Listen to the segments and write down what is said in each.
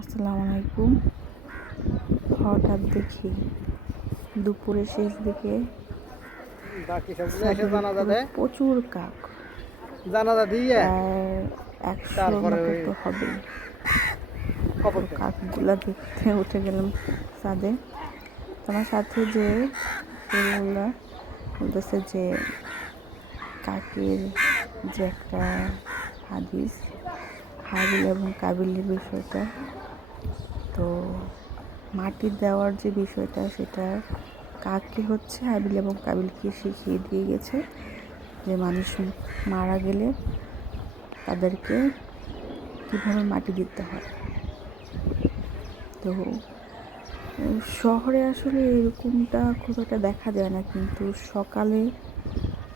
আসসালামু আলাইকুম। হঠাৎ দেখি দুপুরের শেষ দিকে ছাদের উপরে প্রচুর কাক, প্রায় 100-র মতো তো হবেই। তো কাকগুলা দেখতে উঠে গেলাম ছাদে। তোমার সাথে যে ছেলেগুলা বলতেছে যে কাকের যে একটা হাদিস, হাবিল এবং কাবিলের বিষয়টা, তো মাটি দেওয়ার যে বিষয়টা সেটা কাককে হচ্ছে হাবিল এবং কাবিলকে শিখিয়ে দিয়ে গেছে যে মানুষ মারা গেলে তাদেরকে কীভাবে মাটি দিতে হয়। তো শহরে আসলে এরকমটা খুব একটা দেখা যায় না, কিন্তু সকালে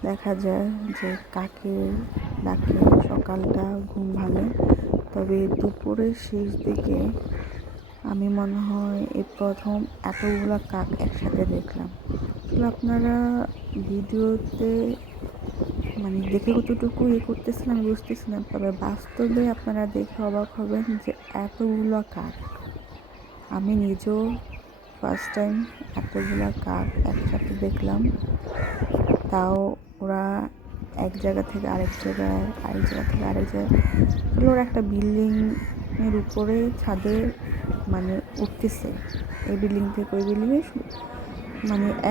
দেখা যায় যে কাকের ডাকে সকালটা ঘুম ভাঙে। তবে দুপুরের শেষ দিকে আমি মনে হয় এই প্রথম এতগুলো কাক একসাথে দেখলাম। আসলে আপনারা ভিডিওতে দেখে কতটুকু করতেছেন আমি বুঝতেছিলাম, তবে বাস্তবে আপনারা দেখে অবাক হবেন যে এতগুলো কাক আমি নিজেও ফার্স্ট টাইম এতগুলো কাক একসাথে দেখলাম। তাও ওরা এক জায়গা থেকে আরেক জায়গায়, আরেক জায়গা থেকে আরেক জায়গায়, ওরা একটা বিল্ডিংয়ের উপরে ছাদে উঠতেছে। এই বিল্ডিং থেকে ওই বিল্ডিংয়ে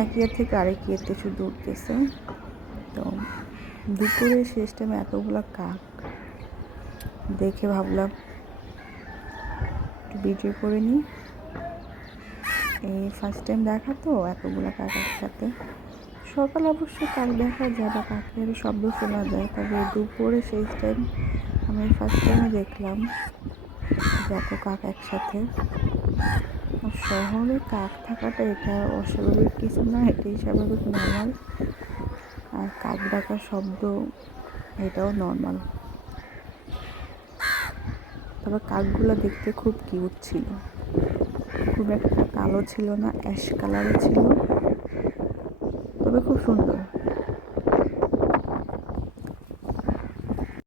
এক ইয়ে থেকে আরেক ইয়েতে শুধু উঠতেছে। তো দুপুরে শেষ টাইমে এতগুলো কাক দেখে ভাবলাম ভিডিও করে নিই। এই ফার্স্ট টাইম দেখা তো এতগুলো কাক একসাথে। সকালে অবশ্যই কাক দেখা যায় বা কাকের শব্দ শোনা যায়, তবে দুপুরে শেষ টাইম আমি ফার্স্ট টাইমে দেখলাম যে এত কাক একসাথে। শহরে কাক থাকাটা এটা অস্বাভাবিক কিছু না, এটাই স্বাভাবিক, নর্মাল। আর কাক ডাকার শব্দ এটাও নর্মাল। তবে কাকগুলো দেখতে খুব কিউট ছিল, খুব একটা কালো ছিল না, অ্যাশ কালারে ছিল, তবে খুব সুন্দর।